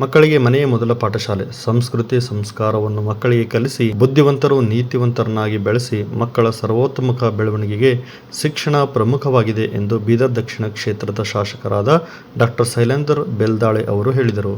ಮಕ್ಕಳಿಗೆ ಮನೆಯ ಮೊದಲ ಪಾಠಶಾಲೆ. ಸಂಸ್ಕೃತಿ ಸಂಸ್ಕಾರವನ್ನು ಮಕ್ಕಳಿಗೆ ಕಲಿಸಿ, ಬುದ್ಧಿವಂತರು ನೀತಿವಂತರನ್ನಾಗಿ ಬೆಳೆಸಿ, ಮಕ್ಕಳ ಸರ್ವೋತ್ತಮಕ ಬೆಳವಣಿಗೆಗೆ ಶಿಕ್ಷಣ ಪ್ರಮುಖವಾಗಿದೆ ಎಂದು ಬೀದರ್ ದಕ್ಷಿಣ ಕ್ಷೇತ್ರದ ಶಾಸಕರಾದ ಡಾಕ್ಟರ್ ಶೈಲೇಂದರ್ ಬೆಲ್ದಾಳೆ ಅವರು ಹೇಳಿದರು.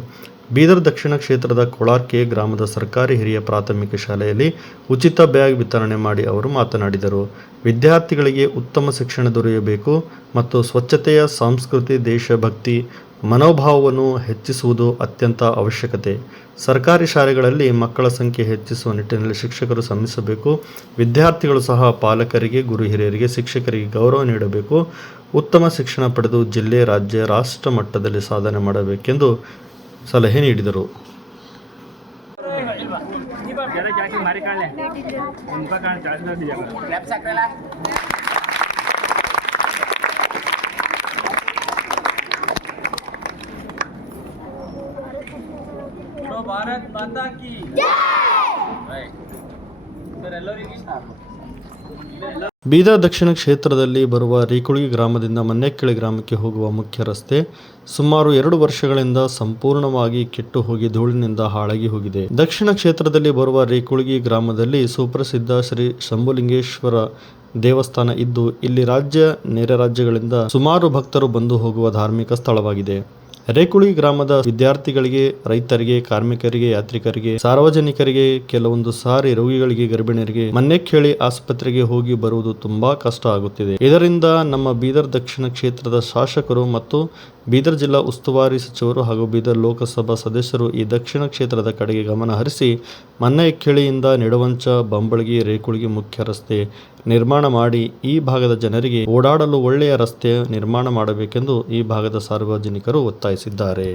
ಬೀದರ್ ದಕ್ಷಿಣ ಕ್ಷೇತ್ರದ ಕೊಳಾರ್ಕೆ ಗ್ರಾಮದ ಸರ್ಕಾರಿ ಹಿರಿಯ ಪ್ರಾಥಮಿಕ ಶಾಲೆಯಲ್ಲಿ ಉಚಿತ ಬ್ಯಾಗ್ ವಿತರಣೆ ಮಾಡಿ ಅವರು ಮಾತನಾಡಿದರು. ವಿದ್ಯಾರ್ಥಿಗಳಿಗೆ ಉತ್ತಮ ಶಿಕ್ಷಣ ದೊರೆಯಬೇಕು ಮತ್ತು ಸ್ವಚ್ಛತೆಯ ಸಂಸ್ಕೃತಿ, ದೇಶಭಕ್ತಿ, ಮನೋಭಾವವನ್ನು ಹೆಚ್ಚಿಸುವುದು ಅತ್ಯಂತ ಅವಶ್ಯಕತೆ. ಸರ್ಕಾರಿ ಶಾಲೆಗಳಲ್ಲಿ ಮಕ್ಕಳ ಸಂಖ್ಯೆ ಹೆಚ್ಚಿಸುವ ನಿಟ್ಟಿನಲ್ಲಿ ಶಿಕ್ಷಕರು ಶ್ರಮಿಸಬೇಕು. ವಿದ್ಯಾರ್ಥಿಗಳು ಸಹ ಪಾಲಕರಿಗೆ, ಗುರು ಹಿರಿಯರಿಗೆ, ಶಿಕ್ಷಕರಿಗೆ ಗೌರವ ನೀಡಬೇಕು. ಉತ್ತಮ ಶಿಕ್ಷಣ ಪಡೆದು ಜಿಲ್ಲೆ, ರಾಜ್ಯ, ರಾಷ್ಟ್ರ ಮಟ್ಟದಲ್ಲಿ ಸಾಧನೆ ಮಾಡಬೇಕೆಂದು ಸಲಹೆ ನೀಡಿದರು. ಭಾರತ್ ಮಾತಾ ಕಿ ಎಲ್ಲರಿಗೂ ಬೀದರ್ ದಕ್ಷಿಣ ಕ್ಷೇತ್ರದಲ್ಲಿ ಬರುವ ರೀಕುಳಿ ಗ್ರಾಮದಿಂದ ಮನ್ನೆಕ್ಕಿಳಿ ಗ್ರಾಮಕ್ಕೆ ಹೋಗುವ ಮುಖ್ಯ ರಸ್ತೆ ಸುಮಾರು ಎರಡು ವರ್ಷಗಳಿಂದ ಸಂಪೂರ್ಣವಾಗಿ ಕೆಟ್ಟು ಹೋಗಿ ಧೂಳಿನಿಂದ ಹಾಳಾಗಿ ಹೋಗಿದೆ. ದಕ್ಷಿಣ ಕ್ಷೇತ್ರದಲ್ಲಿ ಬರುವ ರೀಕುಳಿಗಿ ಗ್ರಾಮದಲ್ಲಿ ಸುಪ್ರಸಿದ್ಧ ಶ್ರೀ ಶಂಭುಲಿಂಗೇಶ್ವರ ದೇವಸ್ಥಾನ ಇದ್ದು, ಇಲ್ಲಿ ರಾಜ್ಯ, ನೆರೆ ರಾಜ್ಯಗಳಿಂದ ಸುಮಾರು ಭಕ್ತರು ಬಂದು ಹೋಗುವ ಧಾರ್ಮಿಕ ಸ್ಥಳವಾಗಿದೆ. ರೇಕುಳಿ ಗ್ರಾಮದ ವಿದ್ಯಾರ್ಥಿಗಳಿಗೆ, ರೈತರಿಗೆ, ಕಾರ್ಮಿಕರಿಗೆ, ಯಾತ್ರಿಕರಿಗೆ, ಸಾರ್ವಜನಿಕರಿಗೆ, ಕೆಲವೊಂದು ಸಾರಿ ರೋಗಿಗಳಿಗೆ, ಗರ್ಭಿಣಿಯರಿಗೆ ಮನ್ನೆಕ್ಕೇಳಿ ಆಸ್ಪತ್ರೆಗೆ ಹೋಗಿ ಬರುವುದು ತುಂಬಾ ಕಷ್ಟ ಆಗುತ್ತಿದೆ. ಇದರಿಂದ ನಮ್ಮ ಬೀದರ್ ದಕ್ಷಿಣ ಕ್ಷೇತ್ರದ ಶಾಸಕರು ಮತ್ತು ಬೀದರ್ ಜಿಲ್ಲಾ ಉಸ್ತುವಾರಿ ಸಚಿವರು ಹಾಗೂ ಬೀದರ್ ಲೋಕಸಭಾ ಸದಸ್ಯರು ಈ ದಕ್ಷಿಣ ಕ್ಷೇತ್ರದ ಕಡೆಗೆ ಗಮನ ಹರಿಸಿ ಮನ್ನೆಕ್ಕೇಳಿಯಿಂದ ನೆಡುವಂಚ, ಬಂಬಳಗಿ, ರೇಕುಳಿಗೆ ಮುಖ್ಯ ರಸ್ತೆ ನಿರ್ಮಾಣ ಮಾಡಿ ಈ ಭಾಗದ ಜನರಿಗೆ ಓಡಾಡಲು ಒಳ್ಳೆಯ ರಸ್ತೆ ನಿರ್ಮಾಣ ಮಾಡಬೇಕೆಂದು ಈ ಭಾಗದ ಸಾರ್ವಜನಿಕರು ಒತ್ತಾಯಿಸಿದ್ದಾರೆ.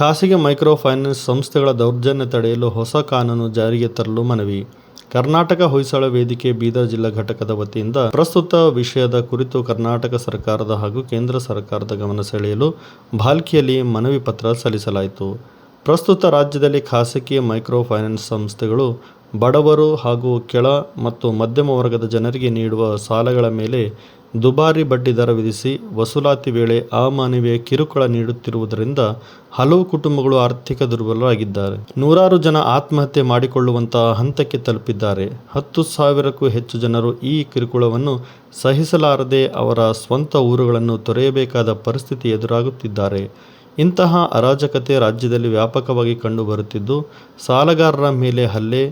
ಖಾಸಗಿ ಮೈಕ್ರೋ ಫೈನಾನ್ಸ್ ಸಂಸ್ಥೆಗಳ ದೌರ್ಜನ್ಯ ತಡೆಯಲು ಹೊಸ ಕಾನೂನು ಜಾರಿಗೆ ತರಲು ಮನವಿ. ಕರ್ನಾಟಕ ಹೊಯ್ಸಳ ವೇದಿಕೆ ಬೀದರ್ ಜಿಲ್ಲಾ ಘಟಕದ ವತಿಯಿಂದ ಪ್ರಸ್ತುತ ವಿಷಯದ ಕುರಿತು ಕರ್ನಾಟಕ ಸರ್ಕಾರದ ಹಾಗೂ ಕೇಂದ್ರ ಸರ್ಕಾರದ ಗಮನ ಸೆಳೆಯಲು ಭಾಲ್ಕಿಯಲ್ಲಿ ಮನವಿ ಪತ್ರ ಸಲ್ಲಿಸಲಾಯಿತು. ಪ್ರಸ್ತುತ ರಾಜ್ಯದಲ್ಲಿ ಖಾಸಗಿ ಮೈಕ್ರೋ ಫೈನಾನ್ಸ್ ಸಂಸ್ಥೆಗಳು ಬಡವರು ಹಾಗೂ ಕೆಳ ಮತ್ತು ಮಧ್ಯಮ ವರ್ಗದ ಜನರಿಗೆ ನೀಡುವ ಸಾಲಗಳ ಮೇಲೆ ದುಬಾರಿ ಬಡ್ಡಿ ದರ ವಿಧಿಸಿ ವಸೂಲಾತಿ ವೇಳೆ ಅಮಾನವೀಯ ಕಿರುಕುಳ ನೀಡುತ್ತಿರುವುದರಿಂದ ಹಲವು ಕುಟುಂಬಗಳು ಆರ್ಥಿಕ ದುರ್ಬಲರಾಗಿದ್ದಾರೆ. ನೂರಾರು ಜನ ಆತ್ಮಹತ್ಯೆ ಮಾಡಿಕೊಳ್ಳುವಂತಹ ಹಂತಕ್ಕೆ ತಲುಪಿದ್ದಾರೆ. ಹತ್ತು ಸಾವಿರಕ್ಕೂ ಹೆಚ್ಚು ಜನರು ಈ ಕಿರುಕುಳವನ್ನು ಸಹಿಸಲಾರದೆ ಅವರ ಸ್ವಂತ ಊರುಗಳನ್ನು ತೊರೆಯಬೇಕಾದ ಪರಿಸ್ಥಿತಿ ಎದುರಾಗುತ್ತಿದ್ದಾರೆ. ಇಂತಹ ಅರಾಜಕತೆ ರಾಜ್ಯದಲ್ಲಿ ವ್ಯಾಪಕವಾಗಿ ಕಂಡುಬರುತ್ತಿದ್ದು, ಸಾಲಗಾರರ ಮೇಲೆ ಹಲ್ಲೆ,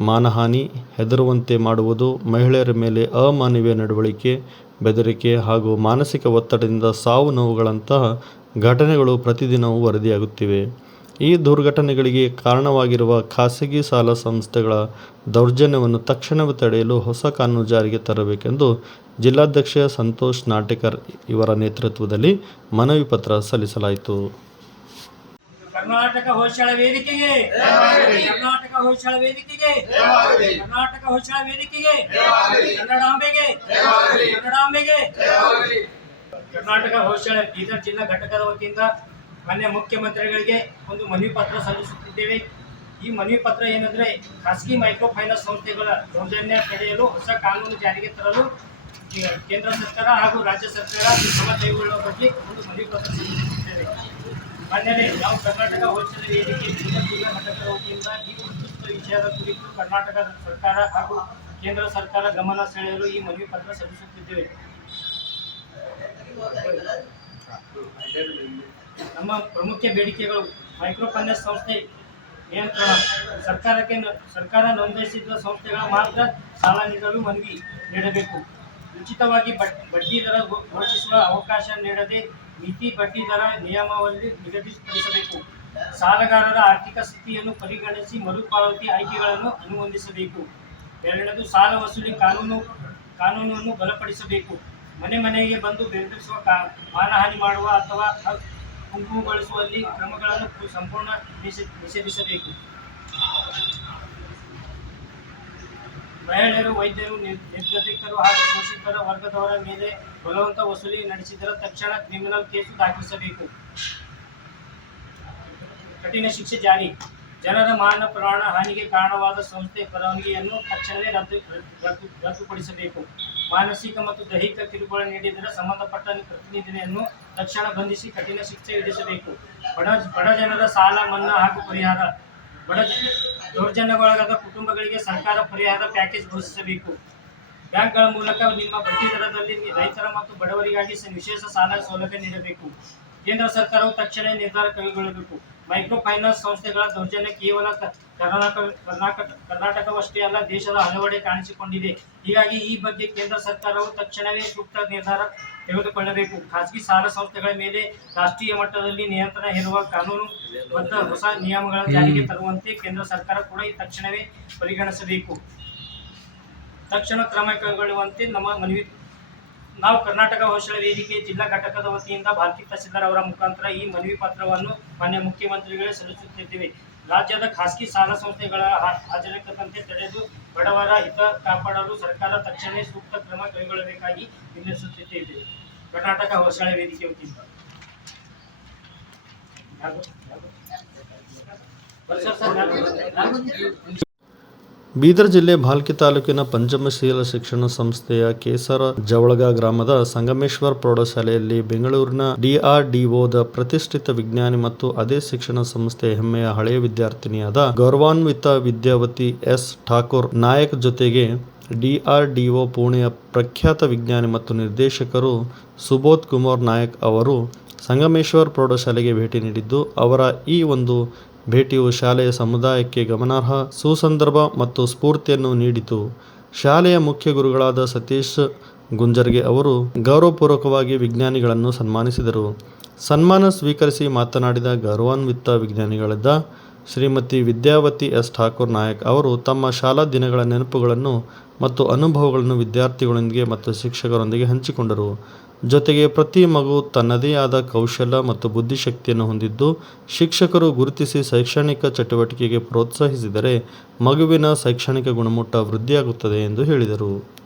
ಮಾನಹಾನಿ ಹೆದರುವಂತೆ ಮಾಡುವುದು ಮಹಿಳೆಯರ ಮೇಲೆ ಅಮಾನವೀಯ ನಡವಳಿಕೆ, ಬೆದರಿಕೆ ಹಾಗೂ ಮಾನಸಿಕ ಒತ್ತಡದಿಂದ ಸಾವು ನೋವುಗಳಂತಹ ಘಟನೆಗಳು ಪ್ರತಿದಿನವೂ ವರದಿಯಾಗುತ್ತಿವೆ. ಈ ದುರ್ಘಟನೆಗಳಿಗೆ ಕಾರಣವಾಗಿರುವ ಖಾಸಗಿ ಸಾಲ ಸಂಸ್ಥೆಗಳ ದೌರ್ಜನ್ಯವನ್ನು ತಕ್ಷಣವೇ ತಡೆಯಲು ಹೊಸ ಕಾನೂನು ಜಾರಿಗೆ ತರಬೇಕೆಂದು ಜಿಲ್ಲಾಧ್ಯಕ್ಷ ಸಂತೋಷ್ ನಾಟೇಕರ್ ಇವರ ನೇತೃತ್ವದಲ್ಲಿ ಮನವಿ ಪತ್ರ ಸಲ್ಲಿಸಲಾಯಿತು. ಕರ್ನಾಟಕ ಹೊಯ್ಸಳ ವೇದಿಕೆಗೆ ಕರ್ನಾಟಕ ಹೊಯ್ಸಳ ವೇದಿಕೆಗೆ ಕರ್ನಾಟಕ ಹೊಯ್ಸಳ ವೇದಿಕೆಗೆ ಕನ್ನಡಾಂಬೆಗೆ ಕನ್ನಡಾಂಬೆಗೆ ಕರ್ನಾಟಕ ಹೊಯ್ಸಳ ಬೀದರ್ ಜಿಲ್ಲಾ ಘಟಕದ ವತಿಯಿಂದ ಮಾನ್ಯ ಮುಖ್ಯಮಂತ್ರಿಗಳಿಗೆ ಒಂದು ಮನವಿ ಪತ್ರ ಸಲ್ಲಿಸುತ್ತಿದ್ದೇವೆ. ಈ ಮನವಿ ಪತ್ರ ಏನಂದ್ರೆ ಖಾಸಗಿ ಮೈಕ್ರೋ ಫೈನಾನ್ಸ್ ಸಂಸ್ಥೆಗಳ ದೌರ್ಜನ್ಯ ತಡೆಯಲು ಹೊಸ ಕಾನೂನು ಜಾರಿಗೆ ತರಲು ಕೇಂದ್ರ ಸರ್ಕಾರ ಹಾಗೂ ರಾಜ್ಯ ಸರ್ಕಾರ ಕ್ರಮ ಕೈಗೊಳ್ಳುವ ಬಗ್ಗೆ ಒಂದು ಮನವಿ ಪತ್ರ ಸಲ್ಲಿಸುತ್ತಿದ್ದೇವೆ. ಮಾನ್ಯರೇ ನಾವು ಕರ್ನಾಟಕ ಹೋಲ್ಸೇಲ್ ವೇದಿಕೆ ಘಟಕ ವತಿಯಿಂದ ಈ ವಿಷಯದ ಕುರಿತು ಕರ್ನಾಟಕ ಸರ್ಕಾರ ಹಾಗೂ ಕೇಂದ್ರ ಸರ್ಕಾರ ಗಮನ ಸೆಳೆಯಲು ಈ ಮನವಿ ಪತ್ರ ಸಲ್ಲಿಸುತ್ತಿದ್ದೇವೆ. ನಮ್ಮ ಪ್ರಮುಖ ಬೇಡಿಕೆಗಳು ಮೈಕ್ರೋ ಫೈನಾನ್ಸ್ ಸಂಸ್ಥೆ ನಿಯಂತ್ರಣ ಸರ್ಕಾರಕ್ಕೆ ಸರ್ಕಾರ ನೋಂದಾಯಿಸಿದ ಸಂಸ್ಥೆಗಳ ಮಾತ್ರ ಸಾಲ ನೀಡಲು ಮನವಿ ನೀಡಬೇಕು. ಉಚಿತವಾಗಿ ಬಡ್- ಬಡ್ಡಿ ದರ ಘೋಷಿಸುವ ಅವಕಾಶ ನೀಡದೆ ಮಿತಿ ಬಡ್ಡಿ ದರ ನಿಯಮಾವಳಿ ನಿಗದಿಪಡಿಸಬೇಕು. ಸಾಲಗಾರರ ಆರ್ಥಿಕ ಸ್ಥಿತಿಯನ್ನು ಪರಿಗಣಿಸಿ ಮರುಪಾವತಿ ಆಯ್ಕೆಗಳನ್ನು ಅನುಮೋದಿಸಬೇಕು. ಎರಡನೇದು ಸಾಲ ವಸೂಲಿ ಕಾನೂನು, ಕಾನೂನನ್ನು ಬಲಪಡಿಸಬೇಕು. ಮನೆ ಮನೆಗೆ ಬಂದು ಬೆಂಬಲಿಸುವ ಮಾನಹಾನಿ ಮಾಡುವ ಅಥವಾ ಗುಂಪುಗೊಳಿಸುವಲ್ಲಿ ಕ್ರಮಗಳನ್ನು ಸಂಪೂರ್ಣ ನಿಷೇ- ನಿಷೇಧಿಸಬೇಕು. ಮಹಿಳೆಯರು ವೈದ್ಯರು ನಿರ್- ನಿರ್ಗತಿಕರು ಹಾಗೂ ಪೋಷಕರ ವರ್ಗದವರ ಮೇಲೆ ಬಲವಂತ ವಸೂಲಿ ನಡೆಸಿದರೆ ತಕ್ಷಣ ಕ್ರಿಮಿನಲ್ ಕೇಸು ದಾಖಲಿಸಬೇಕು. ಕಠಿಣ ಶಿಕ್ಷೆ ಜಾರಿ. ಜನರ ಮಾನ ಪ್ರಾಣ ಹಾನಿಗೆ ಕಾರಣವಾದ ಸಂಸ್ಥೆ ಪರವಾನಗಿಯನ್ನು ತಕ್ಷಣವೇ ರದ್ದು ರದ್ದುಪಡಿಸಬೇಕು ಮಾನಸಿಕ ಮತ್ತು ದೈಹಿಕ ಕಿರುಕುಳ ನೀಡಿದರೆ ಸಂಬಂಧಪಟ್ಟ ಪ್ರತಿನಿಧಿಯನ್ನು ತಕ್ಷಣ ಬಂಧಿಸಿ ಕಠಿಣ ಶಿಕ್ಷೆ ವಿಧಿಸಬೇಕು. ಬಡ ಬಡ ಜನರ ಸಾಲ, ಮನ್ನಾ ಹಾಗೂ ಪರಿಹಾರ. ಬಡ ಜನ ದೌರ್ಜನ್ಯಗೊಳಗಾದ ಕುಟುಂಬಗಳಿಗೆ ಸರ್ಕಾರ ಪರಿಹಾರ ಪ್ಯಾಕೇಜ್ ಘೋಷಿಸಬೇಕು. ಬ್ಯಾಂಕ್ಗಳ ಮೂಲಕ ನಿಮ್ಮ ಬಡ್ಡಿ ದರದಲ್ಲಿ ರೈತರ ಮತ್ತು ಬಡವರಿಗಾಗಿ ವಿಶೇಷ ಸಾಲ ಸೌಲಭ್ಯ ನೀಡಬೇಕು. ಕೇಂದ್ರ ಸರ್ಕಾರವು ತಕ್ಷಣ ನಿರ್ಧಾರ ಕೈಗೊಳ್ಳಬೇಕು. ಮೈಕ್ರೋ ಫೈನಾನ್ಸ್ ಸಂಸ್ಥೆಗಳ ದೌರ್ಜನ್ಯ ಕೇವಲ ಕರ್ನಾಟಕ ಕರ್ನಾಟಕ ಕರ್ನಾಟಕವಷ್ಟೇ ಅಲ್ಲ ದೇಶದ ಹಲವೆಡೆ ಕಾಣಿಸಿಕೊಂಡಿದೆ. ಹೀಗಾಗಿ ಈ ಬಗ್ಗೆ ಕೇಂದ್ರ ಸರ್ಕಾರವು ತಕ್ಷಣವೇ ಸೂಕ್ತ ನಿರ್ಧಾರ ತೆಗೆದುಕೊಳ್ಳಬೇಕು. ಖಾಸಗಿ ಸಾಲ ಸಂಸ್ಥೆಗಳ ಮೇಲೆ ರಾಷ್ಟ್ರೀಯ ಮಟ್ಟದಲ್ಲಿ ನಿಯಂತ್ರಣ ಹೇರುವ ಕಾನೂನು ಬದ್ಧ ಹೊಸ ನಿಯಮಗಳ ಜಾರಿಗೆ ತರುವಂತೆ ಕೇಂದ್ರ ಸರ್ಕಾರ ಕೂಡ ಈ ತಕ್ಷಣವೇ ಪರಿಗಣಿಸಬೇಕು. ತಕ್ಷಣ ಕ್ರಮ ಕೈಗೊಳ್ಳುವಂತೆ ನಮ್ಮ ಮನವಿ ನಾವು ಕರ್ನಾಟಕ ಹೊಸಳ ವೇದಿಕೆ ಜಿಲ್ಲಾ ಘಟಕದ ವತಿಯಿಂದ ಭಾರತಿ ತಹಸೀಲ್ದಾರ್ ಅವರ ಮುಖಾಂತರ ಈ ಮನವಿ ಪತ್ರವನ್ನು ಮಾನ್ಯ ಮುಖ್ಯಮಂತ್ರಿಗಳೇ ಸಲ್ಲಿಸುತ್ತಿದ್ದೇವೆ. ರಾಜ್ಯದ ಖಾಸಗಿ ಸಾಲ ಸಂಸ್ಥೆಗಳ ಹಾ- ಹಾಜರಿಕದಂತೆ ತಡೆದು ಬಡವರ ಹಿತ ಕಾಪಾಡಲು ಸರ್ಕಾರ ತಕ್ಷಣ ಸೂಕ್ತ ಕ್ರಮ ಕೈಗೊಳ್ಳಬೇಕಾಗಿ ವಿನ್ನಿಸುತ್ತಿದ್ದೇವೆ ಕರ್ನಾಟಕ ಹೊಸಳೆ ವೇದಿಕೆ ವತಿಯಿಂದ? ಬೀದರ್ ಜಿಲ್ಲೆ ಭಾಲ್ಕಿ ತಾಲೂಕಿನ ಪಂಚಮಶೀಲ ಶಿಕ್ಷಣ ಸಂಸ್ಥೆಯ ಕೇಸರ ಜವಳಗ ಗ್ರಾಮದ ಸಂಗಮೇಶ್ವರ ಪ್ರೌಢಶಾಲೆಯಲ್ಲಿ ಬೆಂಗಳೂರಿನ ಡಿಆರ್ಡಿಒದ ಪ್ರತಿಷ್ಠಿತ ವಿಜ್ಞಾನಿ ಮತ್ತು ಅದೇ ಶಿಕ್ಷಣ ಸಂಸ್ಥೆಯ ಹೆಮ್ಮೆಯ ಹಳೆಯ ವಿದ್ಯಾರ್ಥಿನಿಯಾದ ಗೌರವಾನ್ವಿತ ವಿದ್ಯಾವತಿ ಎಸ್ ಠಾಕೂರ್ ನಾಯಕ್ ಜೊತೆಗೆ ಡಿಆರ್ಡಿಒ ಪುಣೆಯ ಪ್ರಖ್ಯಾತ ವಿಜ್ಞಾನಿ ಮತ್ತು ನಿರ್ದೇಶಕರು ಸುಬೋಧ್ ಕುಮಾರ್ ನಾಯಕ್ ಅವರು ಸಂಗಮೇಶ್ವರ್ ಪ್ರೌಢಶಾಲೆಗೆ ಭೇಟಿ ನೀಡಿದ್ದು, ಅವರ ಈ ಒಂದು ಭೇಟಿಯು ಶಾಲೆಯ ಸಮುದಾಯಕ್ಕೆ ಗಮನಾರ್ಹ ಸುಸಂದರ್ಭ ಮತ್ತು ಸ್ಫೂರ್ತಿಯನ್ನು ನೀಡಿತು. ಶಾಲೆಯ ಮುಖ್ಯ ಗುರುಗಳಾದ ಸತೀಶ್ ಗುಂಜರ್ಗೆ ಅವರು ಗೌರವಪೂರ್ವಕವಾಗಿ ವಿಜ್ಞಾನಿಗಳನ್ನು ಸನ್ಮಾನಿಸಿದರು. ಸನ್ಮಾನ ಸ್ವೀಕರಿಸಿ ಮಾತನಾಡಿದ ಗೌರವಾನ್ವಿತ ವಿಜ್ಞಾನಿಗಳಾದ ಶ್ರೀಮತಿ ವಿದ್ಯಾವತಿ ಎಸ್. ಠಾಕೂರ್ ನಾಯಕ್ ಅವರು ತಮ್ಮ ಶಾಲಾ ದಿನಗಳ ನೆನಪುಗಳನ್ನು ಮತ್ತು ಅನುಭವಗಳನ್ನು ವಿದ್ಯಾರ್ಥಿಗಳೊಂದಿಗೆ ಮತ್ತು ಶಿಕ್ಷಕರೊಂದಿಗೆ ಹಂಚಿಕೊಂಡರು. ಜೊತೆಗೆ ಪ್ರತಿ ಮಗು ತನ್ನದೇ ಆದ ಕೌಶಲ ಮತ್ತು ಬುದ್ಧಿಶಕ್ತಿಯನ್ನು ಹೊಂದಿದ್ದು, ಶಿಕ್ಷಕರು ಗುರುತಿಸಿ ಶೈಕ್ಷಣಿಕ ಚಟುವಟಿಕೆಗೆ ಪ್ರೋತ್ಸಾಹಿಸಿದರೆ ಮಗುವಿನ ಶೈಕ್ಷಣಿಕ ಗುಣಮಟ್ಟ ವೃದ್ಧಿಯಾಗುತ್ತದೆ ಎಂದು ಹೇಳಿದರು.